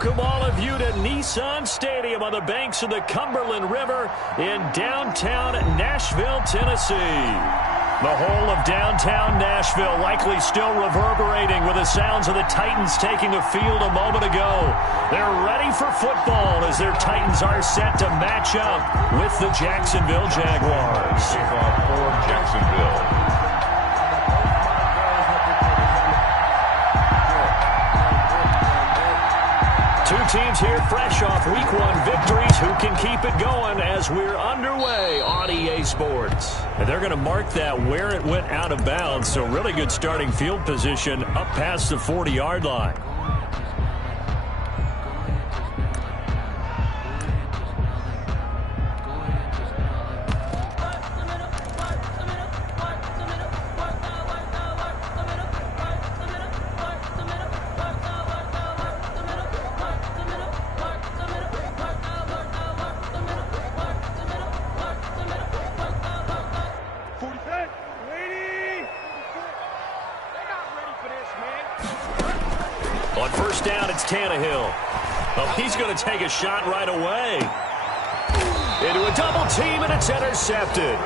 Welcome all of you to Nissan Stadium on the banks of the Cumberland River in downtown Nashville, Tennessee. The whole of downtown Nashville likely still reverberating with the sounds of the Titans taking the field a moment ago. They're ready for football as their Titans are set to match up with the Jacksonville Jaguars. Kickoff for Jacksonville. Two teams here fresh off Week 1 victories. Who can keep it going as we're underway on EA Sports? And they're going to mark that where it went out of bounds, so really good starting field position up past the 40-yard line. On first down, it's Tannehill. Oh, he's going to take a shot right away. Into a double team, and it's intercepted.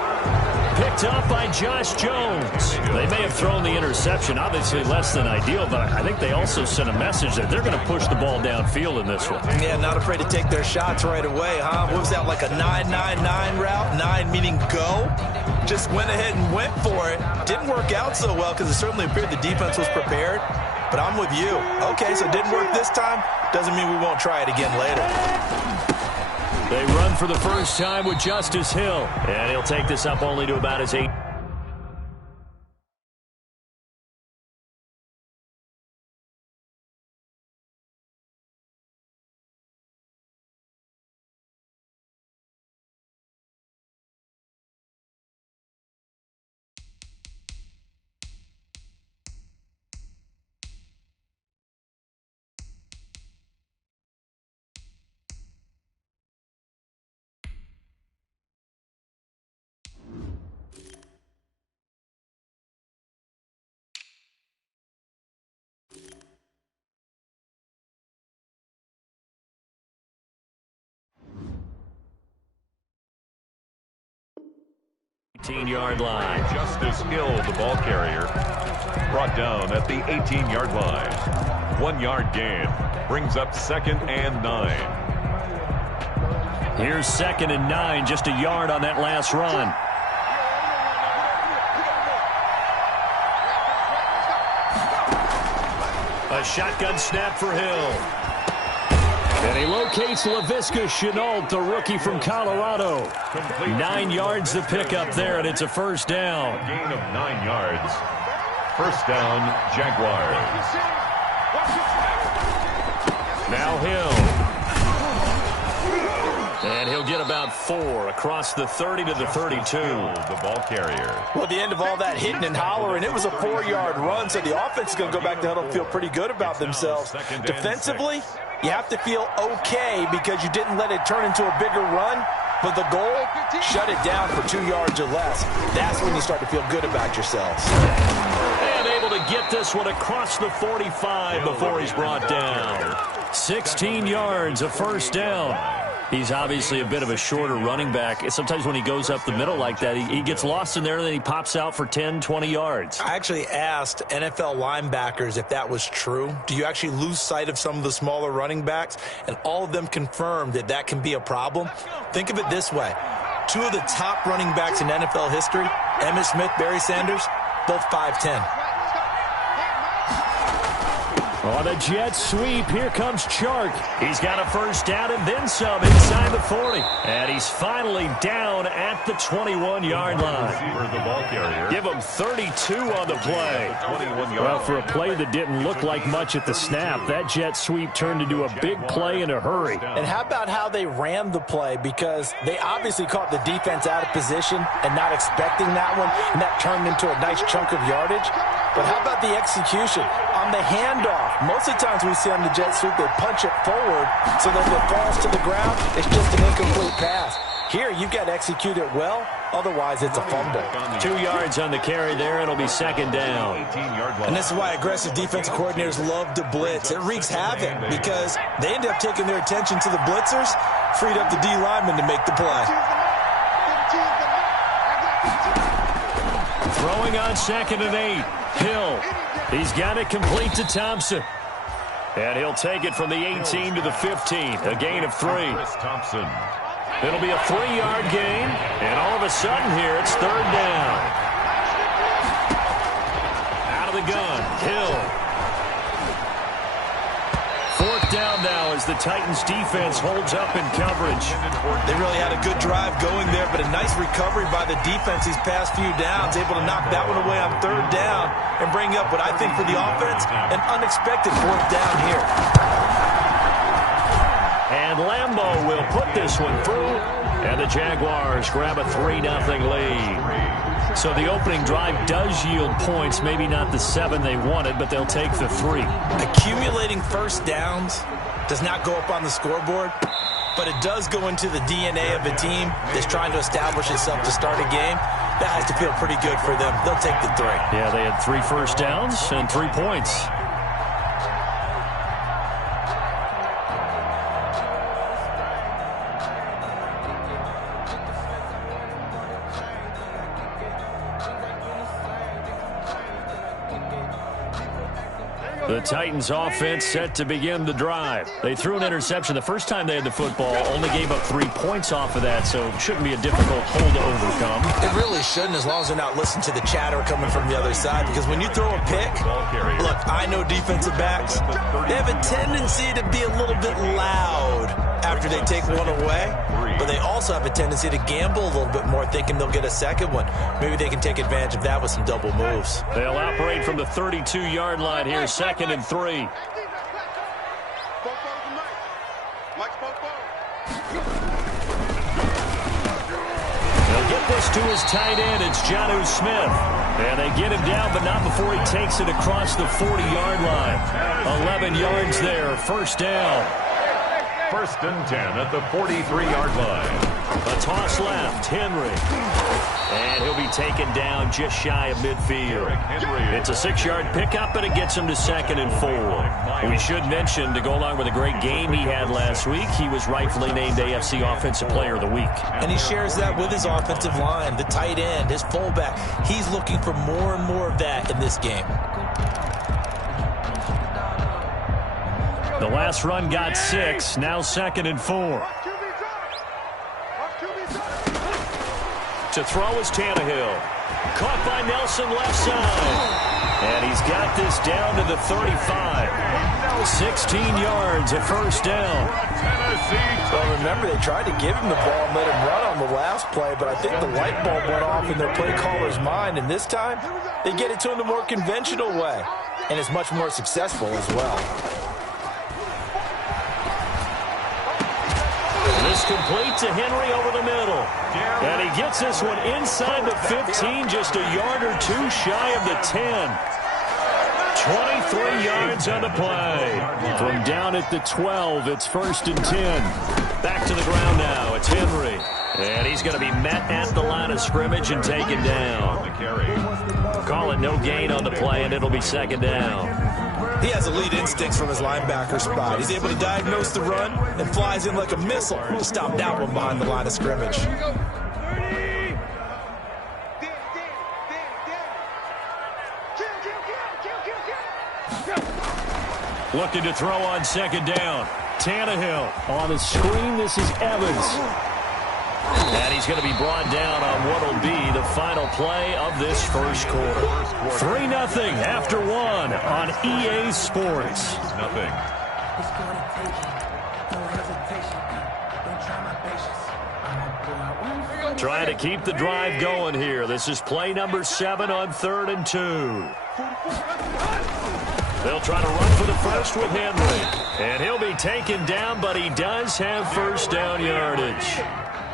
Picked up by Josh Jones. They may have thrown the interception, obviously less than ideal, but I think they also sent a message that they're going to push the ball downfield in this one. Yeah, not afraid to take their shots right away, huh? What was that, like a 9-9-9 route? 9 meaning go? Just went ahead and went for it. Didn't work out so well because it certainly appeared the defense was prepared. But I'm with you. Okay, so it didn't work this time. Doesn't mean we won't try it again later. They run for the first time with Justice Hill. And he'll take this up only to about his 8. Yard line. Justice Hill, the ball carrier, brought down at the 18-yard line. 1 yard gain brings up 2nd and 9. Here's 2nd and 9, just a yard on that last run. A shotgun snap for Hill. And he locates LaVisca Chenault, the rookie from Colorado. 9 yards to pick up there, and it's a first down. A gain of 9 yards. First down, Jaguars. Now Hill. And he'll get about 4 across the 30 to the 32. The ball carrier. Well, at the end of all that hitting and hollering, it was a 4-yard run, so the offense is going to go back to huddle and feel pretty good about themselves. Defensively, you have to feel okay because you didn't let it turn into a bigger run, but the goal, shut it down for 2 yards or less. That's when you start to feel good about yourselves. And able to get this one across the 45 before he's brought down. 16 yards, a first down. He's obviously a bit of a shorter running back. Sometimes when he goes up the middle like that, he gets lost in there, and then he pops out for 10, 20 yards. I actually asked NFL linebackers if that was true. Do you actually lose sight of some of the smaller running backs? And all of them confirmed that that can be a problem. Think of it this way. 2 of the top running backs in NFL history, Emmitt Smith, Barry Sanders, both 5'10". On the jet sweep, here comes Chark. He's got a first down and then some inside the 40. And he's finally down at the 21-yard line. The ball carrier. Give him 32 on the play. Well, for a play that didn't look like much at the snap, that jet sweep turned into a big play in a hurry. And how about how they ran the play? Because they obviously caught the defense out of position and not expecting that one, and that turned into a nice chunk of yardage. But how about the execution? On the handoff, most of the times we see on the jet sweep, they punch it forward so that if it falls to the ground, it's just an incomplete pass. Here, you've got to execute it well. Otherwise, it's a fumble. 2 yards on the carry there. It'll be second down. And this is why aggressive defensive coordinators love to blitz. It wreaks havoc because they end up taking their attention to the blitzers, freed up the D lineman to make the play. Throwing on 2nd and 8. Hill. He's got it complete to Thompson. And he'll take it from the 18 to the 15. A gain of 3. Thompson. It'll be a 3-yard gain. And all of a sudden here, it's 3rd down. Out of the gun. Hill. 4th down now as the Titans defense holds up in coverage. They really had a good drive going there, but a nice recovery by the defense these past few downs, able to knock that one away on 3rd down and bring up what I think for the offense, an unexpected 4th down here. And Lambo will put this one through, and the Jaguars grab a 3-0 lead. So the opening drive does yield points, maybe not the 7 they wanted, but they'll take the 3. Accumulating first downs does not go up on the scoreboard, but it does go into the DNA of a team that's trying to establish itself to start a game. That has to feel pretty good for them. They'll take the 3. Yeah, they had 3 first downs and 3 points. The Titans offense set to begin the drive. They threw an interception the first time they had the football, only gave up 3 points off of that, so it shouldn't be a difficult hole to overcome. It really shouldn't, as long as they're not listening to the chatter coming from the other side, because when you throw a pick, look, I know defensive backs, they have a tendency to be a little bit loud after they take one away, but they also have a tendency to gamble a little bit more, thinking they'll get a second one. Maybe they can take advantage of that with some double moves. They'll operate from the 32-yard line here, 2nd and 3. They'll get this to his tight end. It's Jonnu Smith. And they get him down, but not before he takes it across the 40-yard line. 11 yards there, 1st down. 1st and 10 at the 43-yard line. A toss left, Henry. And he'll be taken down just shy of midfield. It's a 6-yard pickup, and it gets him to 2nd and 4. We should mention, to go along with a great game he had last week, he was rightfully named AFC Offensive Player of the Week. And he shares that with his offensive line, the tight end, his fullback. He's looking for more and more of that in this game. The last run got 6, now 2nd and 4. To throw is Tannehill. Caught by Nelson left side. And he's got this down to the 35. 16 yards at 1st down. Well, remember, they tried to give him the ball and let him run on the last play, but I think the light bulb went off in their play caller's mind, and this time they get it to him the more conventional way, and it's much more successful as well. This complete to Henry over the middle. And he gets this one inside the 15, just a yard or 2 shy of the 10. 23 yards on the play. From down at the 12, it's 1st and 10. Back to the ground now. It's Henry. And he's going to be met at the line of scrimmage and taken down. Call it no gain on the play, and it'll be 2nd down. He has elite instincts from his linebacker spot. He's able to diagnose the run and flies in like a missile to stop that one behind the line of scrimmage. Looking to throw on 2nd down. Tannehill on the screen. This is Evans. And he's going to be brought down on what will be the final play of this 1st quarter. 3-0 after 1 on EA Sports. Nothing. Trying to keep the drive going here. This is play number 7 on 3rd and 2. They'll try to run for the first with Henry. And he'll be taken down, but he does have 1st down yardage.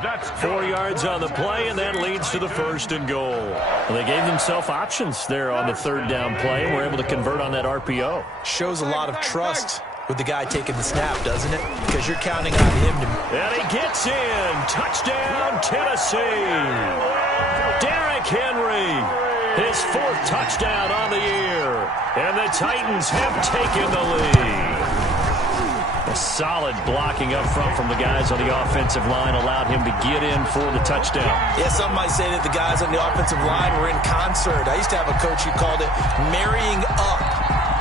That's 4 yards on the play, and that leads to the 1st and goal. Well, they gave themselves options there on the 3rd down play, and were able to convert on that RPO. Shows a lot of trust with the guy taking the snap, doesn't it? Because you're counting on him to... And he gets in. Touchdown, Tennessee. Derrick Henry, his 4th touchdown on the year. And the Titans have taken the lead. A solid blocking up front from the guys on the offensive line allowed him to get in for the touchdown. Yeah, some might say that the guys on the offensive line were in concert. I used to have a coach who called it marrying up,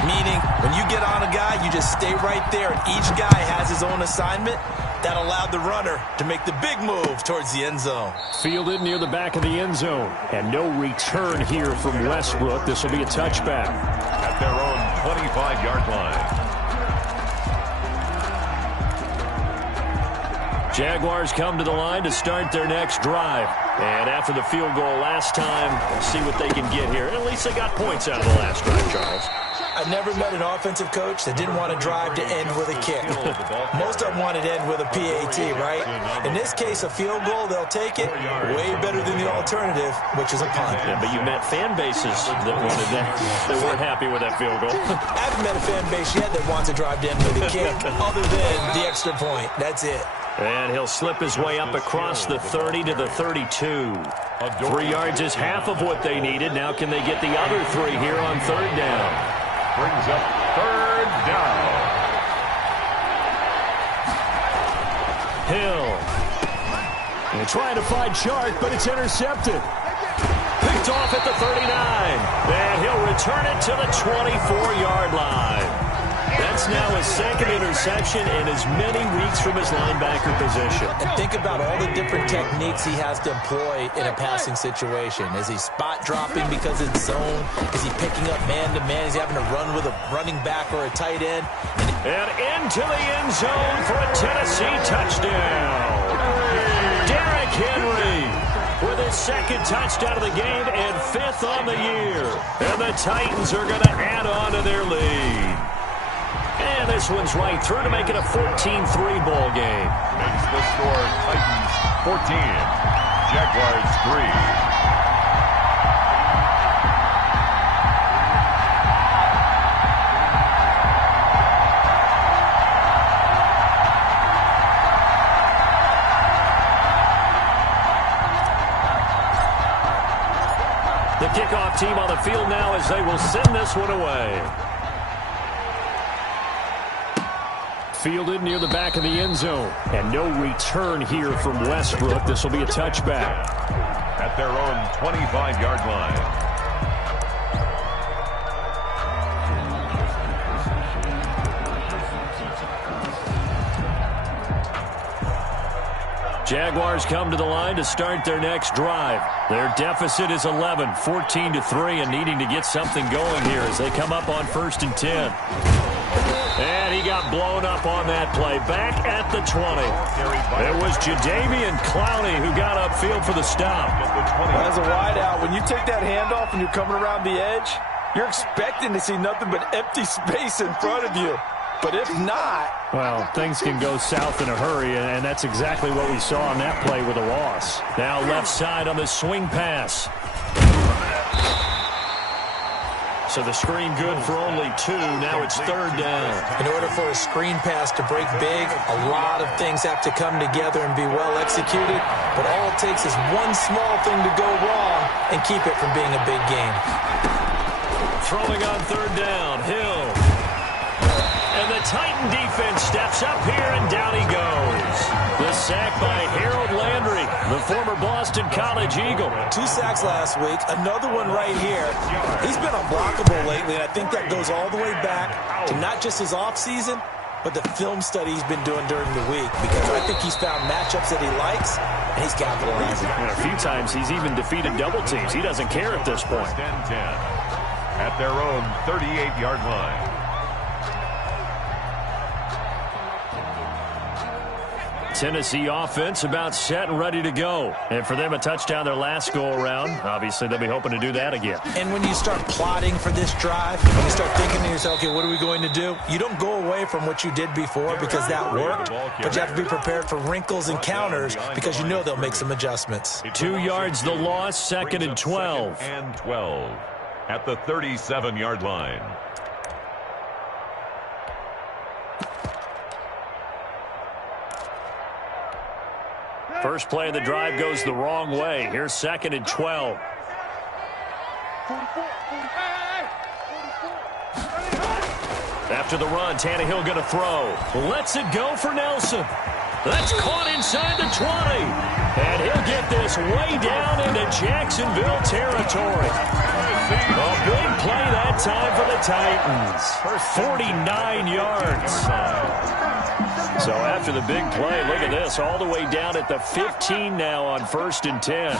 meaning when you get on a guy, you just stay right there, and each guy has his own assignment. That allowed the runner to make the big move towards the end zone. Fielded near the back of the end zone, and no return here from Westbrook. This will be a touchback. At their own 25-yard line. Jaguars come to the line to start their next drive. And after the field goal last time, we'll see what they can get here. At least they got points out of the last drive, Charles. I've never met an offensive coach that didn't want to drive to end with a kick. Most of them wanted to end with a PAT, right? In this case, a field goal, they'll take it way better than the alternative, which is a punt. Yeah, but you met fan bases that wanted that. They weren't happy with that field goal. I haven't met a fan base yet that wants to drive to end with a kick other than the extra point. That's it. And he'll slip his way up across the 30 to the 32. 3 yards is half of what they needed. Now can they get the other 3 here on 3rd down? Brings up 3rd down. Hill. And trying to find Chark, but it's intercepted. Picked off at the 39. And he'll return it to the 24-yard line. That's now his 2nd interception in as many weeks from his linebacker position. And think about all the different techniques he has to employ in a passing situation. Is he spot dropping because it's zone? Is he picking up man-to-man? Is he having to run with a running back or a tight end? And into the end zone for a Tennessee touchdown. Derrick Henry with his 2nd touchdown of the game and 5th on the year. And the Titans are going to add on to their lead. And this one's right through to make it a 14-3 ball game. Makes the score Titans 14, Jaguars 3. The kickoff team on the field now as they will send this one away. Fielded near the back of the end zone. And no return here from Westbrook. This will be a touchback. At their own 25-yard line. Jaguars come to the line to start their next drive. Their deficit is 11, 14-3, and needing to get something going here as they come up on 1st and 10. And he got blown up on that play. Back at the 20. It was Jadeveon Clowney who got upfield for the stop. As a wideout, when you take that handoff and you're coming around the edge, you're expecting to see nothing but empty space in front of you. But if not... Well, things can go south in a hurry, and that's exactly what we saw on that play with a loss. Now left side on the swing pass. So the screen good for only 2. Now it's 3rd down. In order for a screen pass to break big, a lot of things have to come together and be well executed. But all it takes is one small thing to go wrong and keep it from being a big game. Throwing on 3rd down, Hill. And the Titan defense steps up here, and down he goes. The sack by Harold Landry, the former Boston College Eagle. 2 sacks last week, another one right here. He's been unblockable lately, and I think that goes all the way back to not just his offseason, but the film study he's been doing during the week, because I think he's found matchups that he likes, and he's capitalizing. And a few times he's even defeated double teams. He doesn't care at this point. 10 at their own 38-yard line. Tennessee offense about set and ready to go. And for them, a touchdown their last go-around. Obviously, they'll be hoping to do that again. And when you start plotting for this drive, when you start thinking to yourself, okay, what are we going to do? You don't go away from what you did before because that worked, but you have to be prepared for wrinkles and counters because you know they'll make some adjustments. 2 yards the loss, 2nd and 12. 2nd and 12 at the 37-yard line. First play of the drive goes the wrong way. Here's 2nd and 12. After the run, Tannehill going to throw. Lets it go for Nelson. That's caught inside the 20. And he'll get this way down into Jacksonville territory. A big play that time for the Titans. 49 yards. So after the big play, look at this. All the way down at the 15 now on 1st and 10.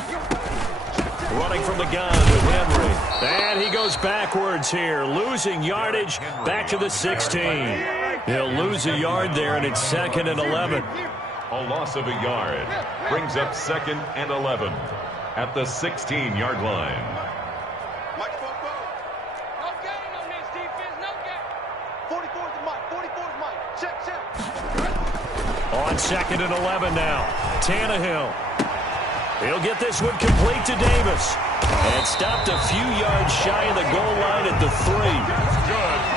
Running from the gun with Henry. And he goes backwards here. Losing yardage back to the 16. He'll lose a yard there, and it's 2nd and 11. A loss of a yard brings up 2nd and 11 at the 16-yard line. No gain on this defense, no gain. 44's the mic, 44's mic. Check. On 2nd and 11 now. Tannehill. He'll get this one complete to Davis. And stopped a few yards shy of the goal line at the 3.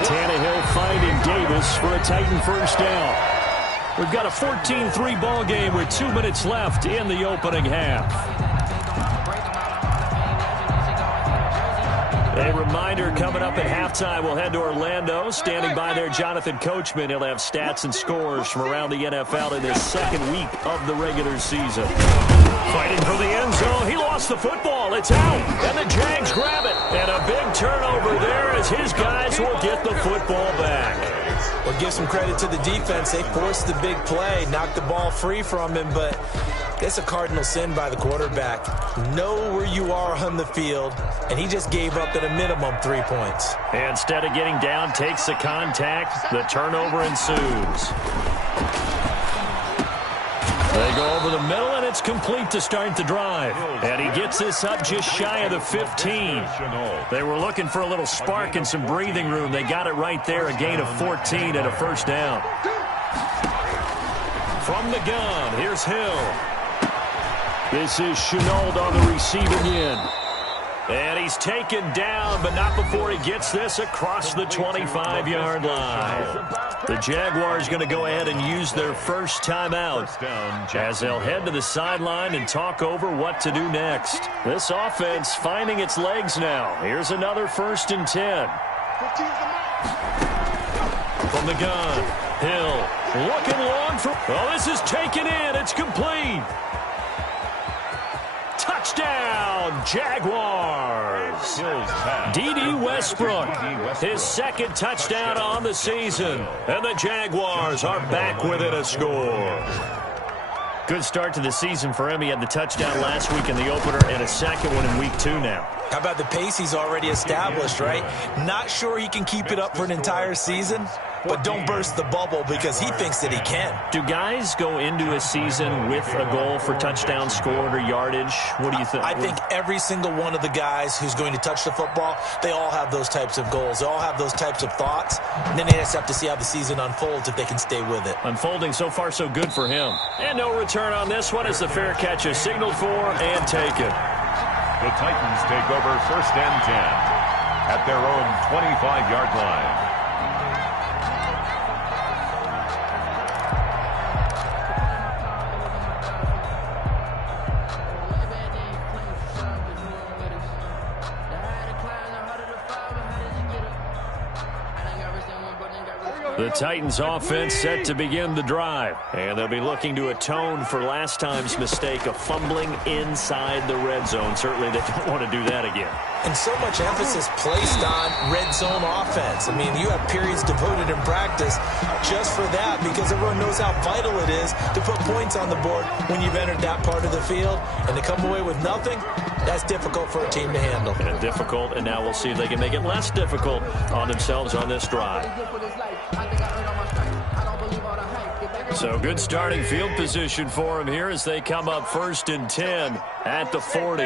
Tannehill finding Davis for a Titan first down. We've got a 14-3 ball game with 2 minutes left in the opening half. A reminder, coming up at halftime, we'll head to Orlando. Standing by there, Jonathan Coachman. He'll have stats and scores from around the NFL in this 2nd week of the regular season. Fighting for the end zone. He lost the football. It's out. And the Jags grab it. And a big turnover there as his guys will get the football back. Well, give some credit to the defense. They forced the big play, knocked the ball free from him, but it's a cardinal sin by the quarterback. Know where you are on the field, and he just gave up at a minimum 3 points. Instead of getting down, takes the contact. The turnover ensues. They go over the middle, and it's complete to start the drive. And he gets this up just shy of the 15. They were looking for a little spark and some breathing room. They got it right there, a gain of 14 and a first down. From the gun, here's Hill. This is Chenault on the receiving end. And he's taken down, but not before he gets this across the 25-yard line. The Jaguars going to go ahead and use their first timeout as they'll head to the sideline and talk over what to do next. This offense finding its legs now. Here's another 1st and 10. From the gun, Hill looking long for... Oh, this is taken in. It's complete. Touchdown, Jaguars. D.D. Westbrook, his 2nd touchdown on the season. And the Jaguars are back within a score. Good start to the season for him. He had the touchdown last week in the opener and a 2nd one in week 2 now. How about the pace he's already established, right? Not sure he can keep it up for an entire season, but don't burst the bubble because he thinks that he can. Do guys go into a season with a goal for touchdown scored or yardage? What do you think? I think every single one of the guys who's going to touch the football, they all have those types of goals. They all have those types of thoughts. And then they just have to see how the season unfolds if they can stay with it. Unfolding so far so good for him. And no return on this one as the fair catch is signaled for and taken. The Titans take over 1st and 10 at their own 25-yard line. The Titans offense set to begin the drive. And they'll be looking to atone for last time's mistake of fumbling inside the red zone. Certainly they don't want to do that again. And so much emphasis placed on red zone offense. I mean, you have periods devoted in practice just for that because everyone knows how vital it is to put points on the board when you've entered that part of the field. And to come away with nothing, that's difficult for a team to handle. And difficult, and now we'll see if they can make it less difficult on themselves on this drive. So good starting field position for him here as they come up 1st and 10 at the 40.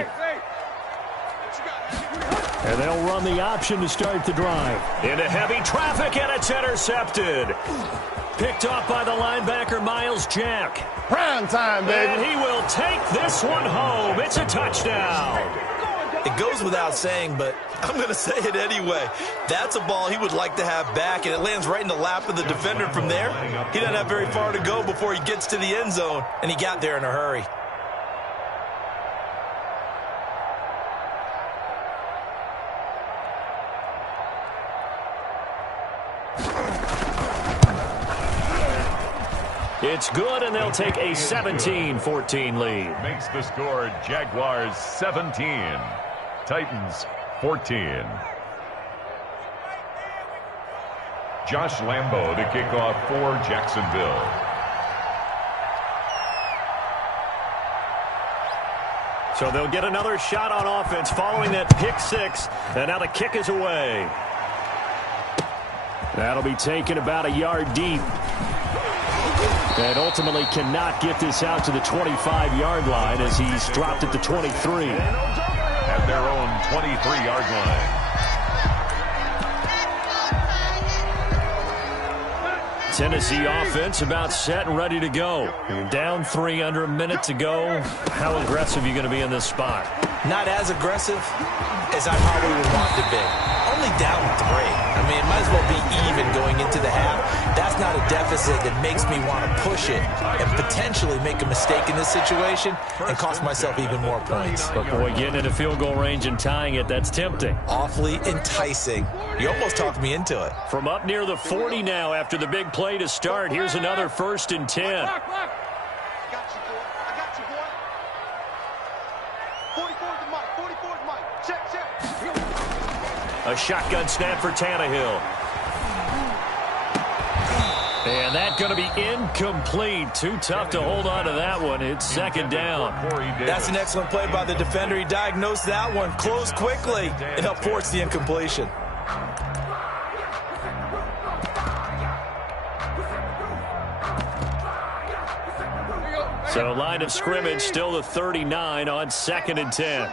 And they'll run the option to start the drive. Into heavy traffic, and it's intercepted. Picked off by the linebacker, Miles Jack. Prime time, baby. And he will take this one home. It's a touchdown. It goes without saying, but I'm going to say it anyway. That's a ball he would like to have back, and it lands right in the lap of the defender from there. He doesn't have very far to go before he gets to the end zone, and he got there in a hurry. It's good, and they'll take a 17-14 lead. Makes the score Jaguars 17, Titans 14. Josh Lambo to kick off for Jacksonville. So they'll get another shot on offense following that pick six, and now the kick is away. That'll be taken about a yard deep. And ultimately cannot get this out to the 25-yard line as he's dropped at the 23. At their own 23-yard line. Tennessee offense about set and ready to go. Down 3 under a minute to go. How aggressive are you going to be in this spot? Not as aggressive as I probably would want to be. Only down 3. I mean, it might as well be even going into the half. That's not a deficit that makes me want to push it and potentially make a mistake in this situation and cost myself even more points. But boy, getting into field goal range and tying it, that's tempting. Awfully enticing. You almost talked me into it. From up near the 40 now after the big play to start, here's another 1st and 10. I got you, boy. I got you, boy. 44's the mic. 44's the mic. Check. A shotgun snap for Tannehill. And that's going to be incomplete. Too tough to hold on to that one. It's 2nd down. That's an excellent play by the defender. He diagnosed that one, closed quickly, and helped force the incompletion. So line of scrimmage still the 39 on 2nd and 10.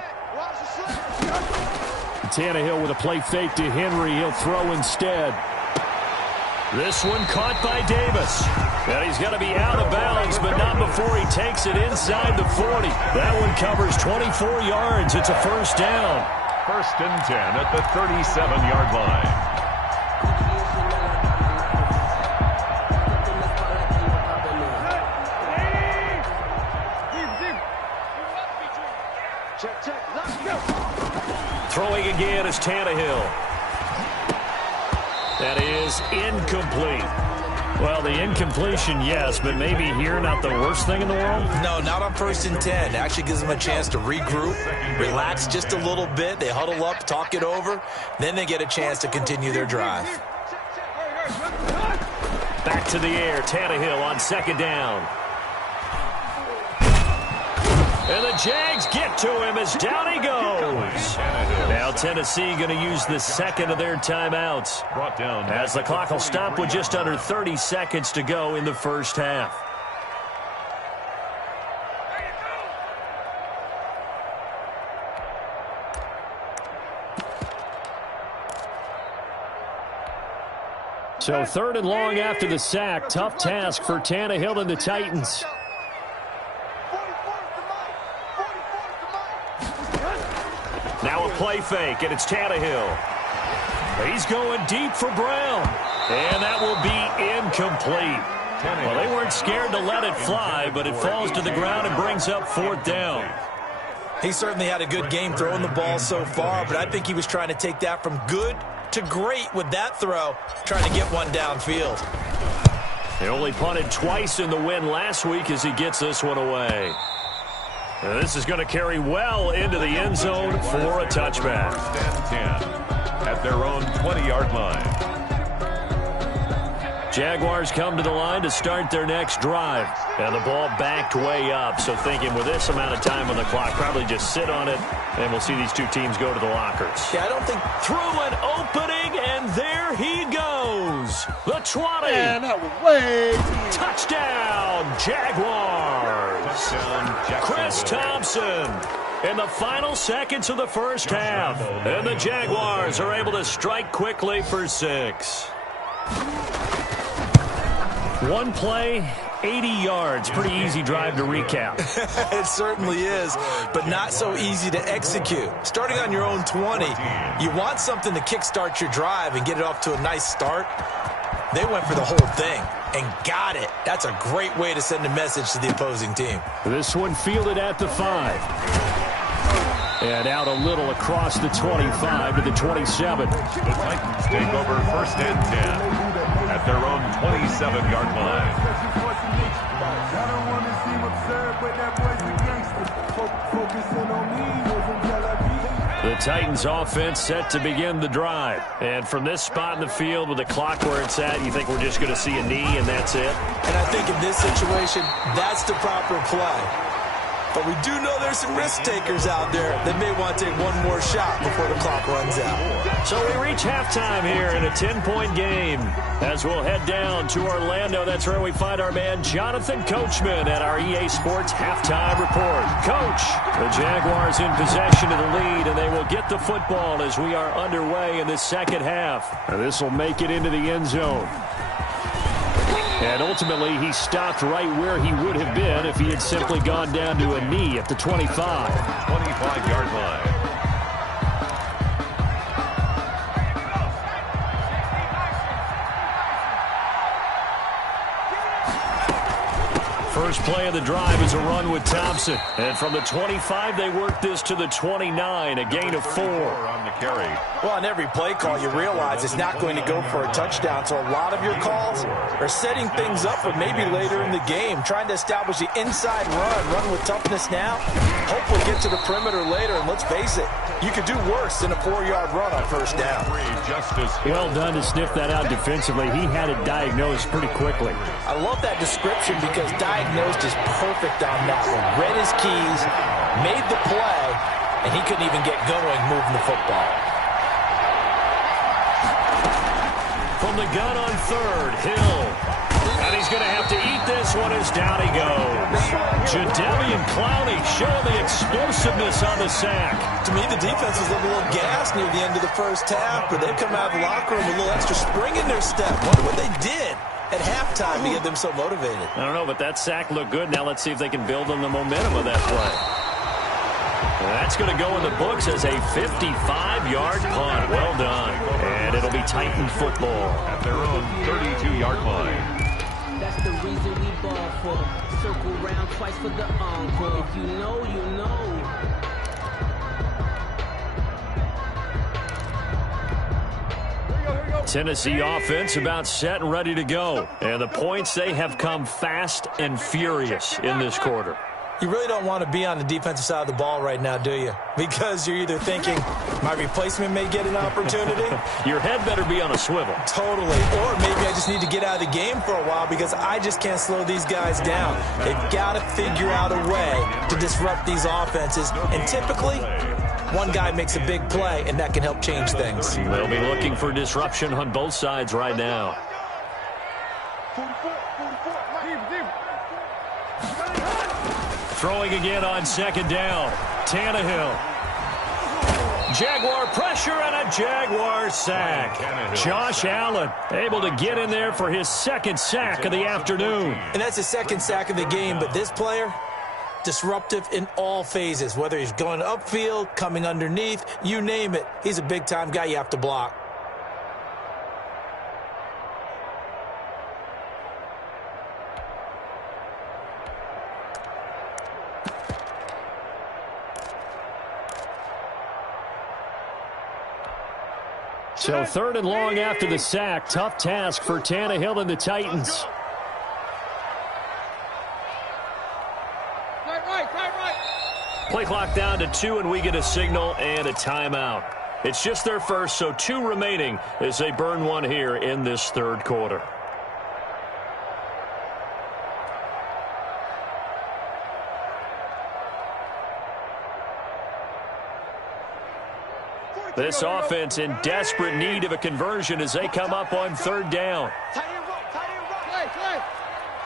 Tannehill with a play fake to Henry. He'll throw instead. This one caught by Davis. And he's going to be out of bounds, but not before he takes it inside the 40. That one covers 24 yards. It's a 1st down. 1st and 10 at the 37-yard line. Throwing again is Tannehill. That is incomplete. Well, the incompletion, yes, but maybe here not the worst thing in the world? No, not on 1st and 10. It actually gives them a chance to regroup, relax just a little bit. They huddle up, talk it over. Then they get a chance to continue their drive. Back to the air. Tannehill on 2nd down. And the Jags get to him as down he goes. Now Tennessee going to use the 2nd of their timeouts as the clock will stop with just under 30 seconds to go in the 1st half. So 3rd and long after the sack. Tough task for Tannehill and the Titans. Now a play fake, and it's Tannehill. He's going deep for Brown. And that will be incomplete. Well, they weren't scared to let it fly, but it falls to the ground and brings up 4th down. He certainly had a good game throwing the ball so far, but I think he was trying to take that from good to great with that throw, trying to get one downfield. They only punted twice in the win last week as he gets this one away. Now this is going to carry well into the end zone for a touchback. 10 at their own 20-yard line. Jaguars come to the line to start their next drive. And the ball backed way up. So thinking with this amount of time on the clock, probably just sit on it, and we'll see these two teams go to the lockers. Yeah, I don't think... Through an opening, and there he goes. The 20. And that was way. Touchdown, Jaguars. Chris Thompson in the final seconds of the 1st half. And the Jaguars are able to strike quickly for 6. One play, 80 yards. Pretty easy drive to recap. It certainly is, but not so easy to execute. Starting on your own 20, you want something to kickstart your drive and get it off to a nice start. They went for the whole thing and got it. That's a great way to send a message to the opposing team. This one fielded at the 5. And out a little across the 25 to the 27. The Titans take over 1st and 10. at their own 27-yard line. The Titans offense set to begin the drive. And from this spot in the field with the clock where it's at, you think we're just going to see a knee and that's it? And I think in this situation, that's the proper play. But we do know there's some risk takers out there that may want to take one more shot before the clock runs out. So we reach halftime here in a 10-point game. As we'll head down to Orlando, that's where we find our man Jonathan Coachman at our EA Sports Halftime Report. Coach, the Jaguars in possession of the lead, and they will get the football as we are underway in the second half. And this will make it into the end zone. And ultimately, he stopped right where he would have been if he had simply gone down to a knee at the 25. 25-yard line. First play of the drive is a run with Thompson. And from the 25, they work this to the 29, a gain of 4. On the carry. Well, on every play call, you realize it's not going to go for a touchdown. So a lot of your calls are setting things up for maybe later in the game, trying to establish the inside run with toughness now. Hopefully get to the perimeter later, and let's face it, you could do worse than a 4-yard run on first down. Well done to sniff that out defensively. He had it diagnosed pretty quickly. I love that description because diagnosed is perfect on that one. Read his keys, made the play, and he couldn't even get going moving the football. From the gun on third, Hill. And he's going to have to eat this one as down he goes. Jadeveon Clowney showing the explosiveness on the sack. To me, the defense was a little gassed near the end of the first half, but they've come out of the locker room with a little extra spring in their step. Wonder what they did at halftime to get them so motivated. I don't know, but that sack looked good. Now let's see if they can build on the momentum of that play. That's going to go in the books as a 55-yard punt. Well done. And it'll be Titan football. At their own 32-yard line. That's the reason we ball for. Circle round twice for the encore. If you know, you know. Tennessee offense about set and ready to go. And the points, they have come fast and furious in this quarter. You really don't want to be on the defensive side of the ball right now, do you? Because you're either thinking, my replacement may get an opportunity. Your head better be on a swivel. Totally. Or maybe I just need to get out of the game for a while because I just can't slow these guys down. They've got to figure out a way to disrupt these offenses. And typically, one guy makes a big play, and that can help change things. They'll be looking for disruption on both sides right now. Throwing again on second down. Tannehill. Jaguar pressure and a Jaguar sack. Josh Allen able to get in there for his second sack of the afternoon. And that's his second sack of the game, but this player, disruptive in all phases, whether he's going upfield, coming underneath, you name it. He's a big-time guy you have to block. So third and long after the sack. Tough task for Tannehill and the Titans. Play clock down to 2, and we get a signal and a timeout. It's just their first, so 2 remaining as they burn one here in this third quarter. This offense in desperate need of a conversion as they come up on third down. Tight end run. Play.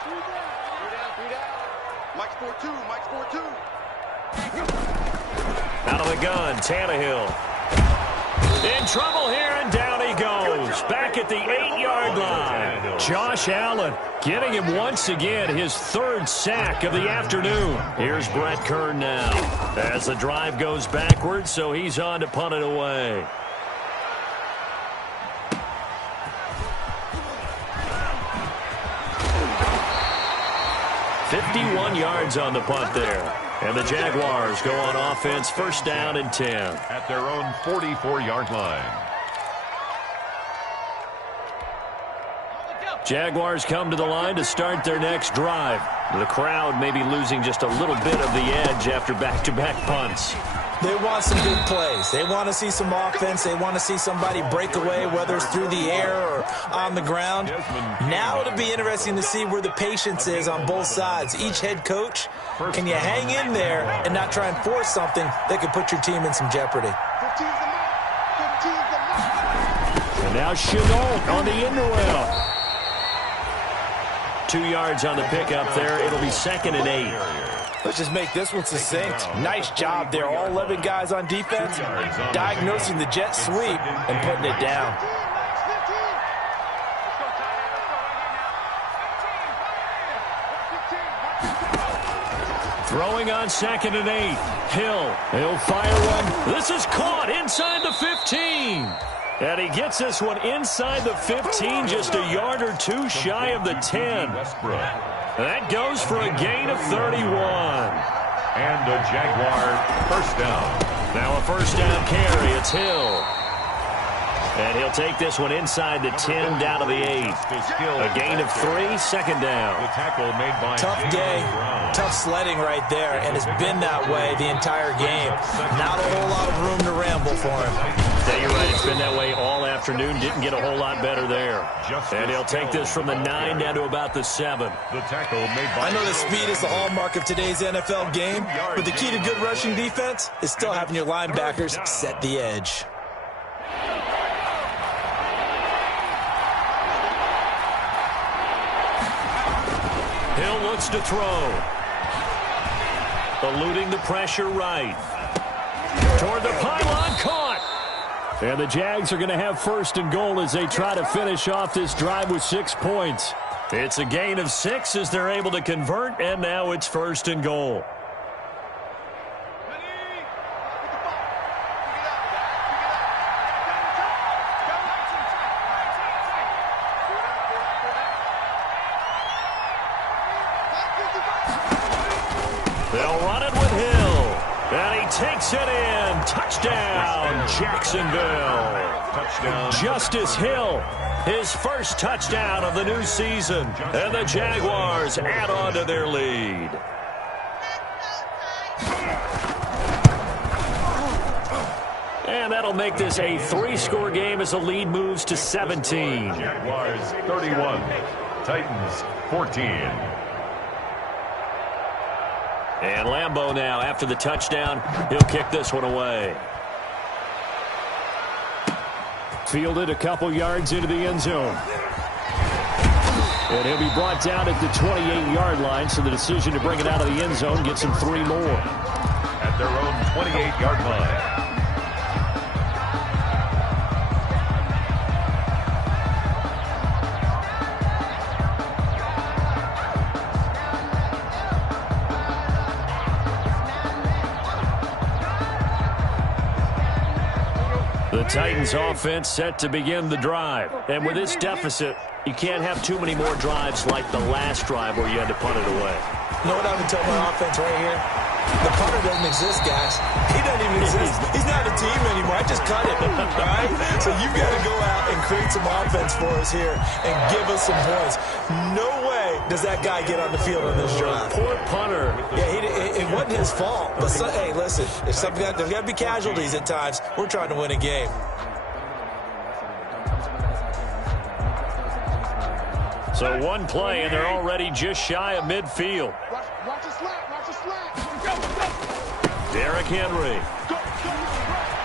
3 down. Mike's 4-2. Mike's 4-2. Out of the gun, Tannehill. In trouble here, and down he goes. Back at the 8-yard line. Josh Allen getting him once again his third sack of the afternoon. Here's Brett Kern now as the drive goes backwards, so he's on to punt it away. "51 yards on the punt there. And the Jaguars go on offense, first down and 10. At their own 44-yard line. Jaguars come to the line to start their next drive. The crowd may be losing just a little bit of the edge after back-to-back punts. They want some big plays. They want to see some offense. They want to see somebody break away, whether it's through the air or on the ground. Now it'll be interesting to see where the patience is on both sides. Each head coach, can you hang in there and not try and force something that could put your team in some jeopardy? And now Chenault on the end-around. 2 yards on the pickup there. It'll be 2nd and 8. Let's just make this one succinct. Nice job there. All 11 guys on defense diagnosing the jet sweep and putting it down. Throwing on 2nd and 8. Hill. He'll fire one. This is caught inside the 15. And he gets this one inside the 15, just a yard or two shy of the 10. That goes for a gain of 31. And a Jaguar first down. Now a first down carry. It's Hill. And he'll take this one inside the 10 down to the 8. A gain of 3, 2nd down. The tackle made by tough day, tough sledding right there, and it's been that way the entire game. Not a whole lot of room to ramble for him. Yeah, you're right. It's been that way all afternoon. Didn't get a whole lot better there. And he'll take this from the 9 down to about the 7. The tackle made by I know that speed is the hallmark of today's NFL game, but the key to good rushing defense is still having your linebackers set the edge. Hill looks to throw. Eluding the pressure right. Toward the pylon, caught. And the Jags are going to have 1st and goal as they try to finish off this drive with 6 points. It's a gain of 6 as they're able to convert, and now it's 1st and goal. They'll run it with Hill. And he takes it in. Touchdown, Jacksonville. touchdown. Justice Hill, his first touchdown of the new season. And the Jaguars add on to their lead. And that'll make this a 3-score game as the lead moves to 17. Jaguars 31, Titans 14. And Lambeau now, after the touchdown, he'll kick this one away. Fielded a couple yards into the end zone. And he'll be brought down at the 28-yard line, so the decision to bring it out of the end zone gets him 3 more. At their own 28-yard line. The Titans offense set to begin the drive. And with this deficit, you can't have too many more drives like the last drive where you had to punt it away. You know what I would tell my offense right here? The punter doesn't exist, guys. He doesn't even exist. He's not a team anymore. I just cut him, all right? So you've got to go out and create some offense for us here and give us some points. No way does that guy get on the field on this drive. Poor punter. Yeah, it wasn't his fault. But, hey, listen, there's got to be casualties at times. We're trying to win a game. So one play, and they're already just shy of midfield. Watch the slack. Watch the slack. Derrick Henry.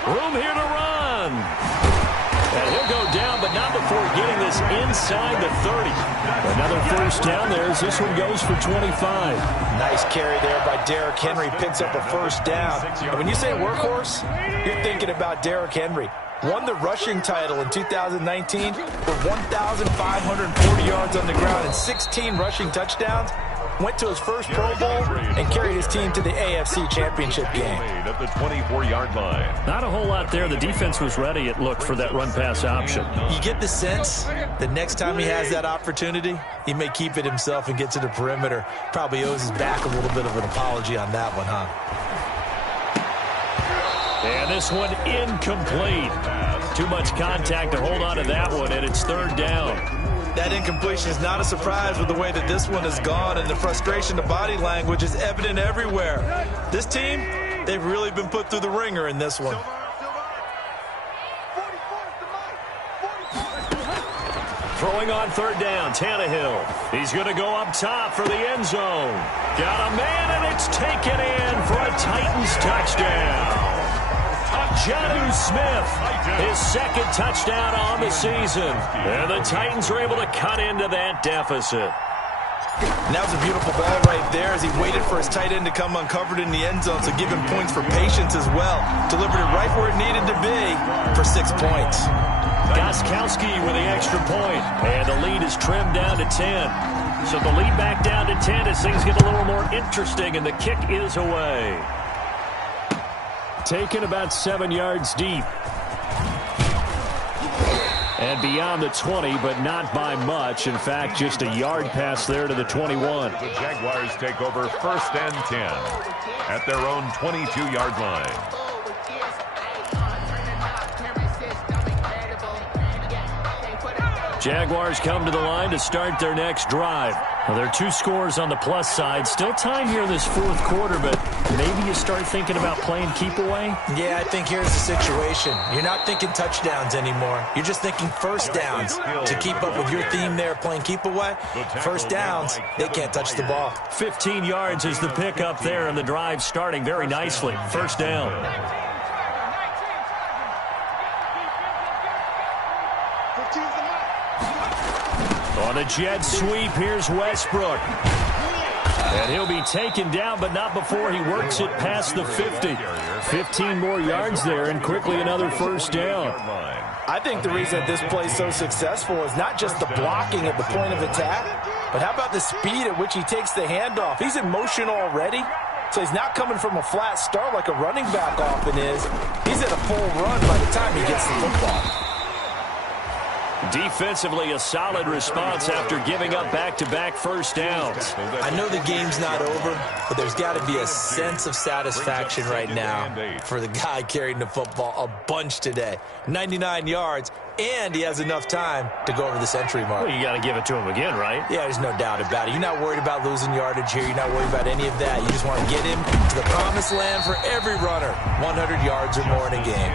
Room here to run. And he'll go down, but not before getting this inside the 30. Another first down there as this one goes for 25. Nice carry there by Derrick Henry. Picks up a first down. And when you say workhorse, you're thinking about Derrick Henry. Won the rushing title in 2019 with 1,540 yards on the ground and 16 rushing touchdowns. Went to his first Pro Bowl and carried his team to the AFC Championship game. At the 24-yard line. Not a whole lot there. The defense was ready, it looked, for that run-pass option. You get the sense the next time he has that opportunity, he may keep it himself and get to the perimeter. Probably owes his back a little bit of an apology on that one, huh? And this one incomplete. Too much contact to hold on to that one, and it's 3rd down. That incompletion is not a surprise with the way that this one has gone, and the frustration, the body language is evident everywhere. This team, they've really been put through the ringer in this one. Throwing on third down, Tannehill. He's going to go up top for the end zone. Got a man, and it's taken in for a Titans touchdown. Jonnu Smith, his second touchdown on the season. And the Titans are able to cut into that deficit. And that was a beautiful ball right there as he waited for his tight end to come uncovered in the end zone, so give him points for patience as well. Delivered it right where it needed to be for 6 points. Gostkowski with the extra point, and the lead is trimmed down to 10. So the lead back down to 10 as things get a little more interesting, and the kick is away. Taken about 7 yards deep. And beyond the 20, but not by much. In fact, just a yard pass there to the 21. The Jaguars take over 1st and 10 at their own 22-yard line. Jaguars come to the line to start their next drive. Now, there are 2 scores on the plus side. Still time here in this 4th quarter, but maybe you start thinking about playing keep away? Yeah, I think here's the situation. You're not thinking touchdowns anymore. You're just thinking first downs. To keep up with your theme there, playing keep away, first downs, they can't touch the ball. 15 yards is the pickup there, and the drive starting very nicely. First down. On a jet sweep, here's Westbrook. And he'll be taken down, but not before he works it past the 50. 15 more yards there, and quickly another first down. I think the reason that this play is so successful is not just the blocking at the point of attack, but how about the speed at which he takes the handoff? He's in motion already, so he's not coming from a flat start like a running back often is. He's at a full run by the time he gets the football. Defensively, a solid response after giving up back-to-back first downs. I know the game's not over, but there's got to be a sense of satisfaction right now for the guy carrying the football a bunch today. 99 yards, and he has enough time to go over the century mark. Well, you got to give it to him again, right? Yeah, there's no doubt about it. You're not worried about losing yardage here. You're not worried about any of that. You just want to get him to the promised land for every runner. 100 yards or more in a game.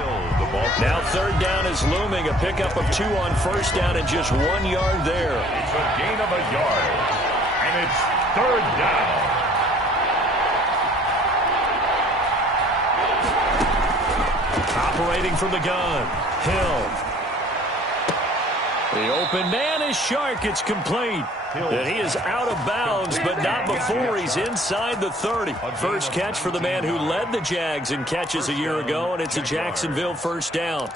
Now third down is looming. A pickup of 2 on first down and just 1 yard there. It's a gain of a yard, and it's third down. Operating from the gun, Hill. The open man is Shark. It's complete. And he is out of bounds, but not before he's inside the 30. First catch for the man who led the Jags in catches a year ago, and it's a Jacksonville first down.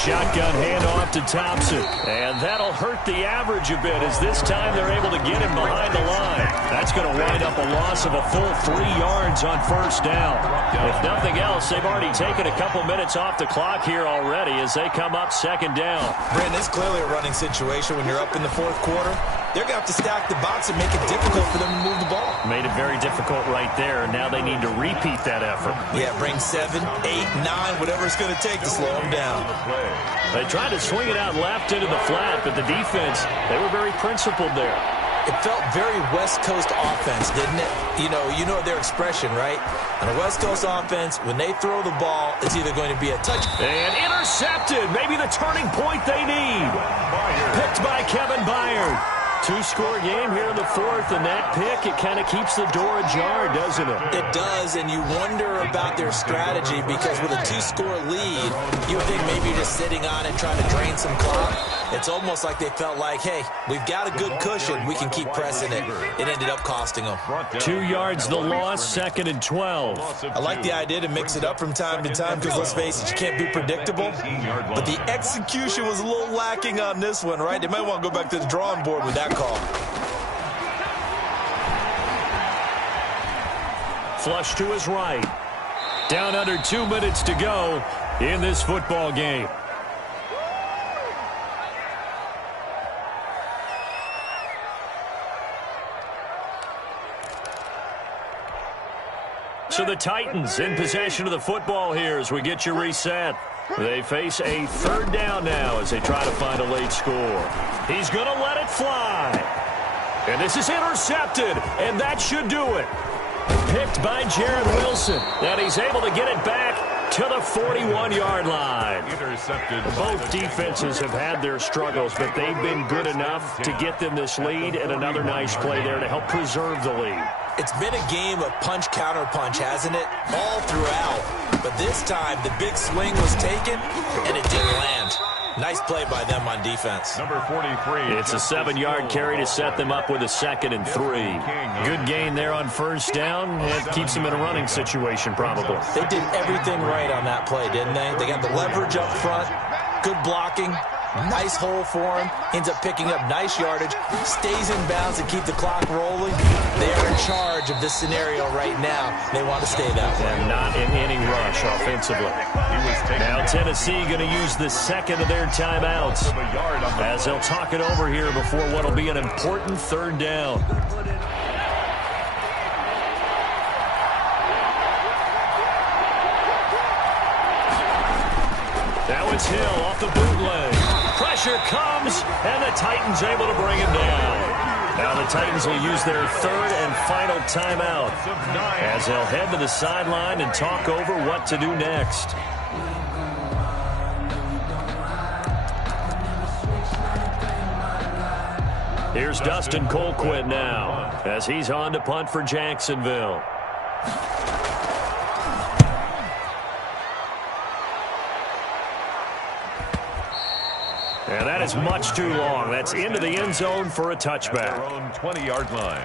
Shotgun handoff to Thompson. And that'll hurt the average a bit as this time they're able to get him behind the line. That's going to wind up a loss of a full 3 yards on first down. If nothing else, they've already taken a couple minutes off the clock here already as they come up second down. Brandon, it's clearly a running situation when you're up in the 4th quarter. They're going to have to stack the box and make it difficult for them to move the ball. Made it very difficult right there. Now they need to repeat that effort. Yeah, bring 7, 8, 9, whatever it's going to take to slow them down. They tried to swing it out left into the flat, but the defense, they were very principled there. It felt very West Coast offense, didn't it? You know their expression, right? On a West Coast offense, when they throw the ball, it's either going to be a touch. And intercepted. Maybe the turning point they need. Picked by Kevin Byard. 2-score game here in the 4th, and that pick, it kind of keeps the door ajar, doesn't it? It does, and you wonder about their strategy because with a 2-score lead, you would think maybe you're just sitting on it trying to drain some clock. It's almost like they felt like, hey, we've got a good cushion. We can keep pressing it. It ended up costing them. 2 yards the loss, 2nd and 12. I like the idea to mix it up from time to time because, let's face it, you can't be predictable. But the execution was a little lacking on this one, right? They might want to go back to the drawing board with that call. Flush to his right. Down under 2 minutes to go in this football game. So the Titans in possession of the football here as we get you reset. They face a third down now as they try to find a late score. He's going to let it fly. And this is intercepted, and that should do it. Picked by Jared Wilson. And he's able to get it back to the 41-yard line. Intercepted. Both defenses have had their struggles, but they've been good enough to get them this lead, and another nice play there to help preserve the lead. It's been a game of punch-counter-punch, hasn't it? All throughout. But this time, the big swing was taken, and it didn't land. Nice play by them on defense. Number 43. It's a 7-yard carry to set them up with a 2nd and 3. Good gain there on first down. It keeps them in a running situation, probably. They did everything right on that play, didn't they? They got the leverage up front, good blocking, nice hole for him, ends up picking up nice yardage, stays in bounds to keep the clock rolling. They are in charge of this scenario right now. They want to stay that way. And not in any rush offensively. Now Tennessee going to use the 2nd of their timeouts as they'll talk it over here before what will be an important 3rd down. That was Hill off the bootleg. Pressure comes, and the Titans able to bring him down. Now the Titans will use their 3rd and final timeout as they'll head to the sideline and talk over what to do next. Here's Dustin Colquitt now as he's on to punt for Jacksonville. And that is much too long. That's into the end zone for a touchback. At their own 20-yard line.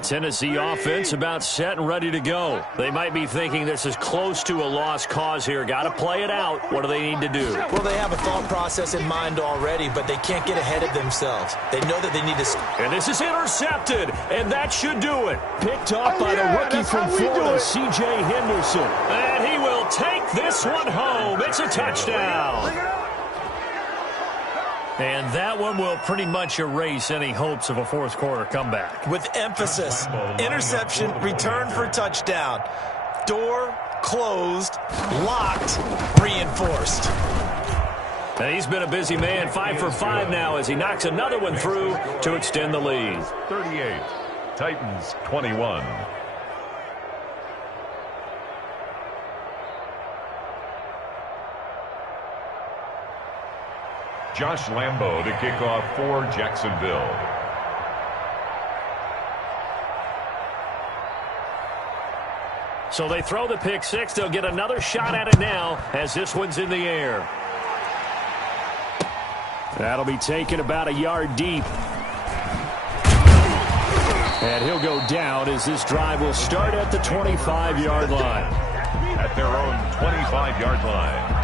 Tennessee offense about set and ready to go. They might be thinking this is close to a lost cause here. Got to play it out. What do they need to do? Well, they have a thought process in mind already, but they can't get ahead of themselves. They know that they need to... And this is intercepted, and that should do it. Picked up by the rookie from Florida, C.J. Henderson. And he will take this one home. It's a touchdown. And that one will pretty much erase any hopes of a fourth-quarter comeback. With emphasis, interception, return for touchdown. Door closed, locked, reinforced. And he's been a busy man, 5 for 5 now as he knocks another one through to extend the lead. 38, Titans 21. Josh Lambo to kick off for Jacksonville. So they throw the pick six. They'll get another shot at it now as this one's in the air. That'll be taken about a yard deep. And he'll go down as this drive will start at the 25-yard line. At their own 25-yard line.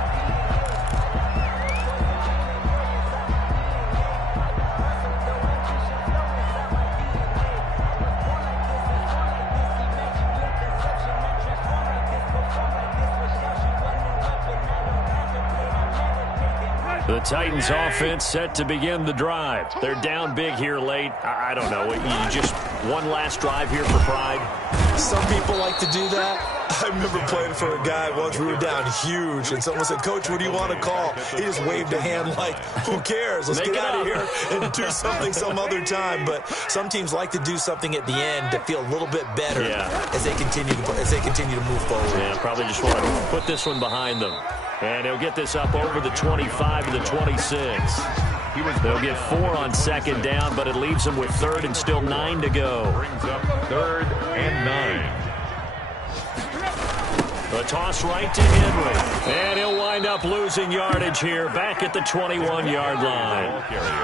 The Titans offense set to begin the drive. They're down big here late. I don't know. You just one last drive here for pride. Some people like to do that. I remember playing for a guy once. We were down huge, and someone said, "Coach, what do you want to call?" He just waved a hand like, "Who cares? Let's get out of here and do something some other time." But some teams like to do something at the end to feel a little bit better as they continue to move forward. Yeah, probably just want to put this one behind them. And he'll get this up over the 25 to the 26. They'll get 4 on second down, but it leaves them with third and still 9 to go. Brings up 3rd and 9. The toss right to Henry. And he'll wind up losing yardage here back at the 21-yard line.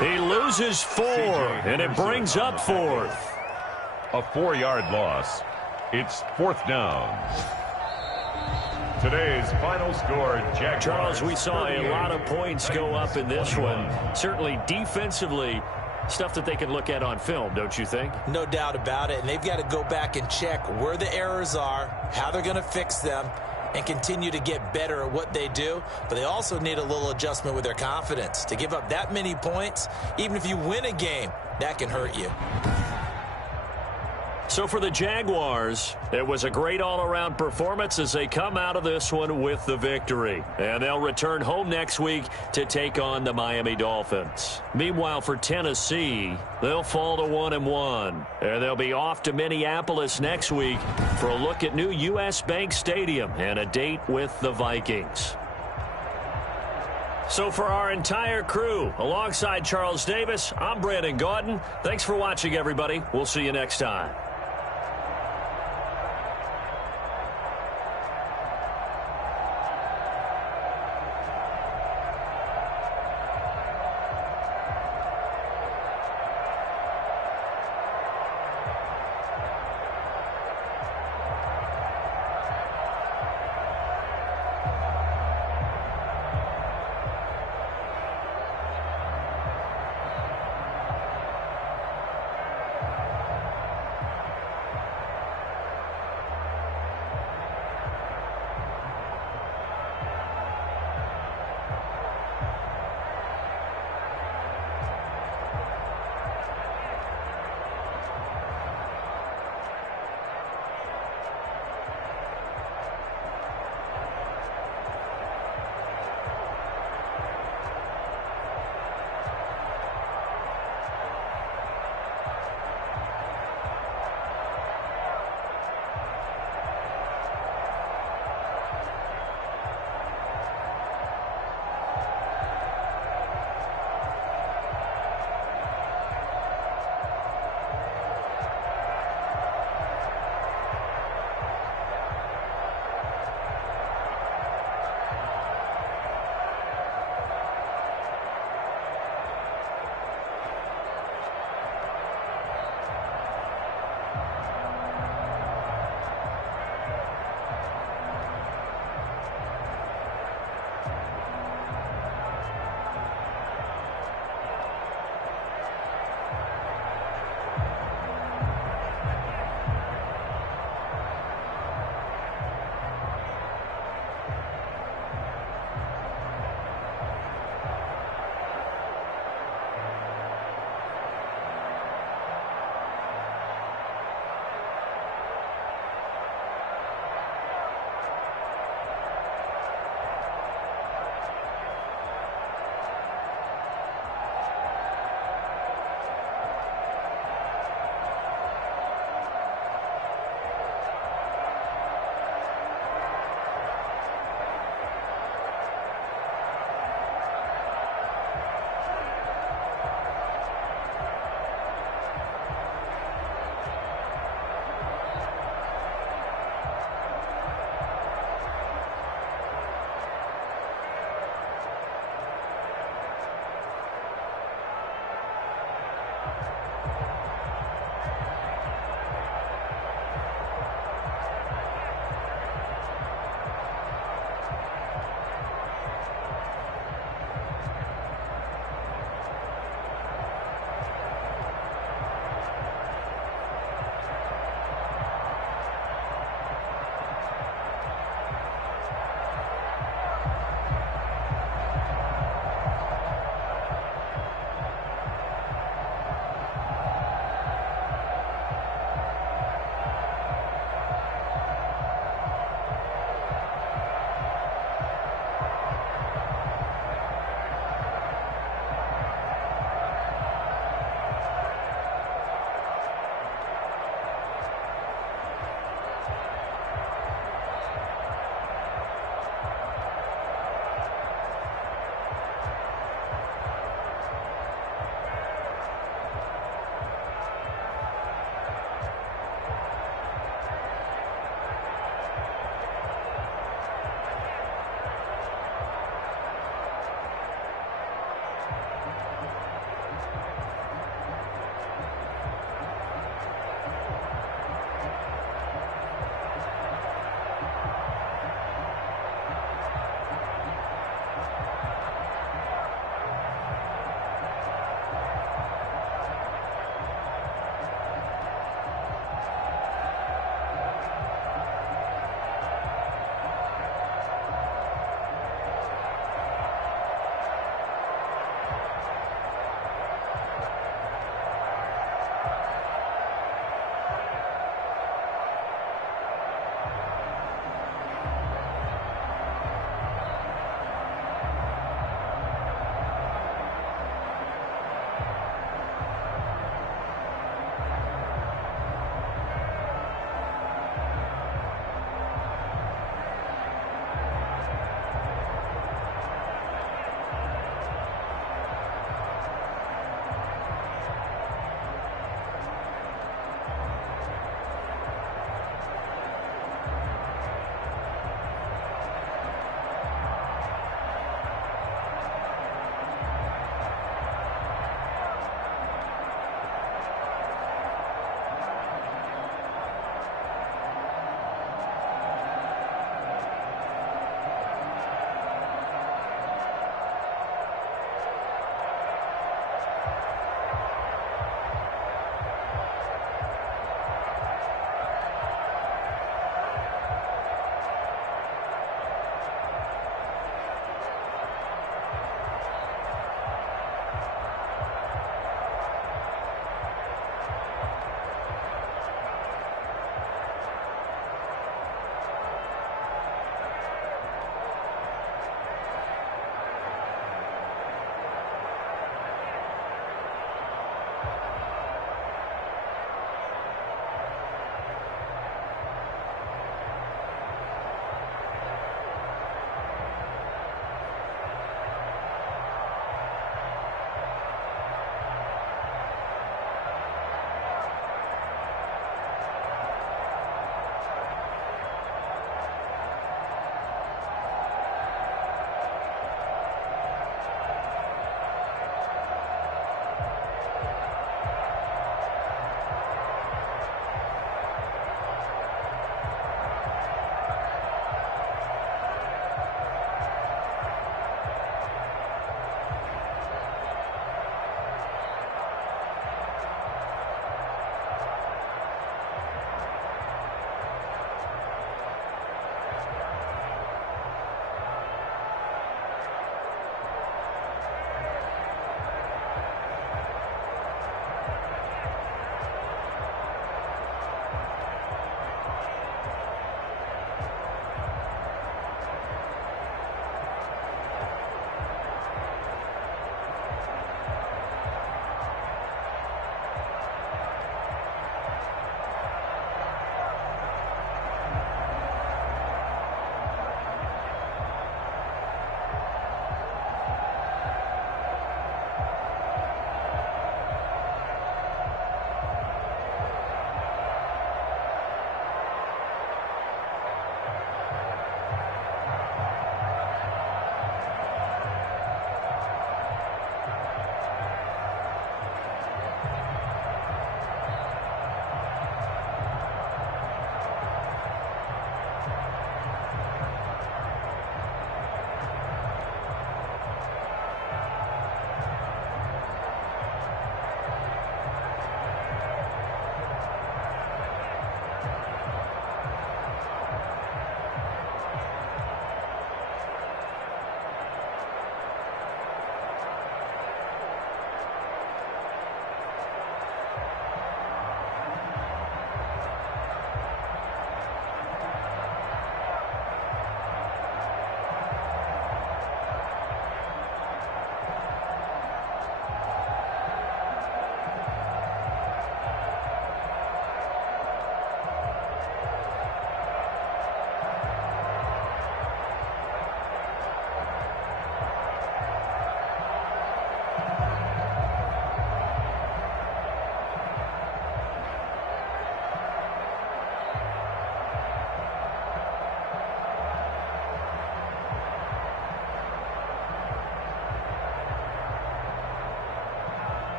He loses 4, and it brings up 4th. A 4-yard loss. It's 4th down. Today's final score, Jaguars. Charles, we saw a lot of points go up in this one. Certainly defensively, stuff that they can look at on film, don't you think? No doubt about it. And they've got to go back and check where the errors are, how they're going to fix them, and continue to get better at what they do, but they also need a little adjustment with their confidence. To give up that many points, even if you win a game, that can hurt you. So for the Jaguars, it was a great all-around performance as they come out of this one with the victory. And they'll return home next week to take on the Miami Dolphins. Meanwhile, for Tennessee, they'll fall to 1-1. And they'll be off to Minneapolis next week for a look at new U.S. Bank Stadium and a date with the Vikings. So for our entire crew, alongside Charles Davis, I'm Brandon Gaudin. Thanks for watching, everybody. We'll see you next time.